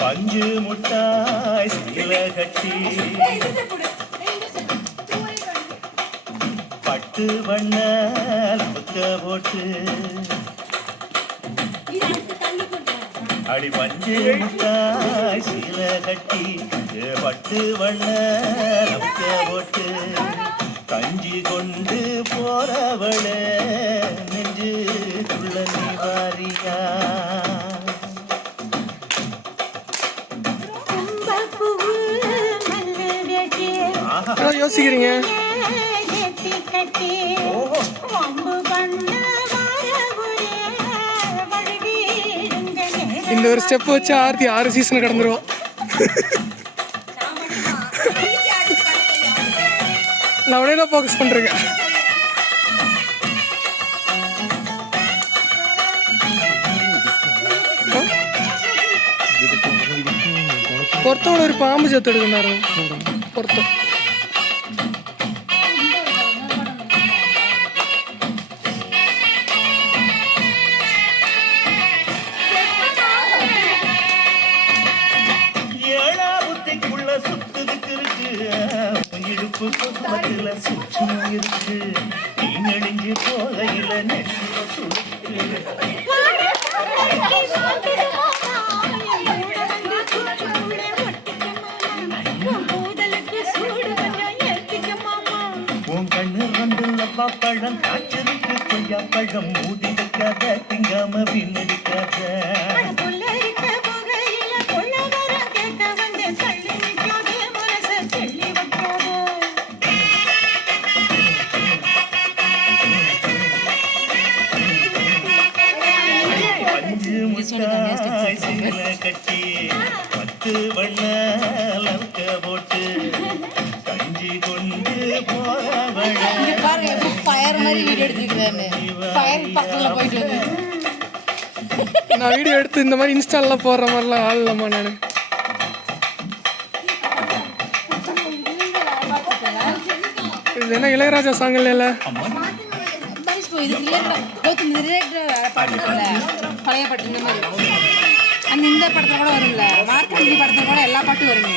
பஞ்சு முட்டாய் சீல கட்டி பட்டு வண்ண நமக்க போட்டு அடி பஞ்சு முட்டாய் சீல கட்டி பட்டு வண்ண நமக்க போட்டு கஞ்சி கொண்டு போறவள நெஞ்சு துள்ள நீ வாரியா யோசிக்கிறீங்க இந்த ஒரு ஸ்டெப் வச்சு ஆர்த்தி 6 சீசன் கடந்துருவோம். நான் உடனே தான் ஃபோக்கஸ் பண்றேன். பொருத்தோட ஒரு பாம்பு செத்து எடுக்கணும் பொருத்தம். இடுப்பு பக்கத்துல சுற்றும் இருக்கு நீ நெடுங்கி போகையில நெற்றில சுருக்கு உன் கண்ணு வந்துள்ள பழம் காய்ச்சலுக்கு கொய்யா பழம் மூடி வைக்காத திங்காம வீணடிக்காத கட்டி பத்து வண்ண லவுக்க போட்டு கஞ்சி கொண்டு நான் வீடியோ எடுத்து இந்த மாதிரி இன்ஸ்டால்லாம் போடுற மாதிரிலாம் ஆள் இல்லம்மா. நான் இது என்ன இளையராஜா சாங் இல்ல பழைய பாட்டு இந்த மாதிரி அந்த இந்த படத்துல கூட வரும்ல மார்க்கெட் படத்துல கூட எல்லா பாட்டும் வருங்க.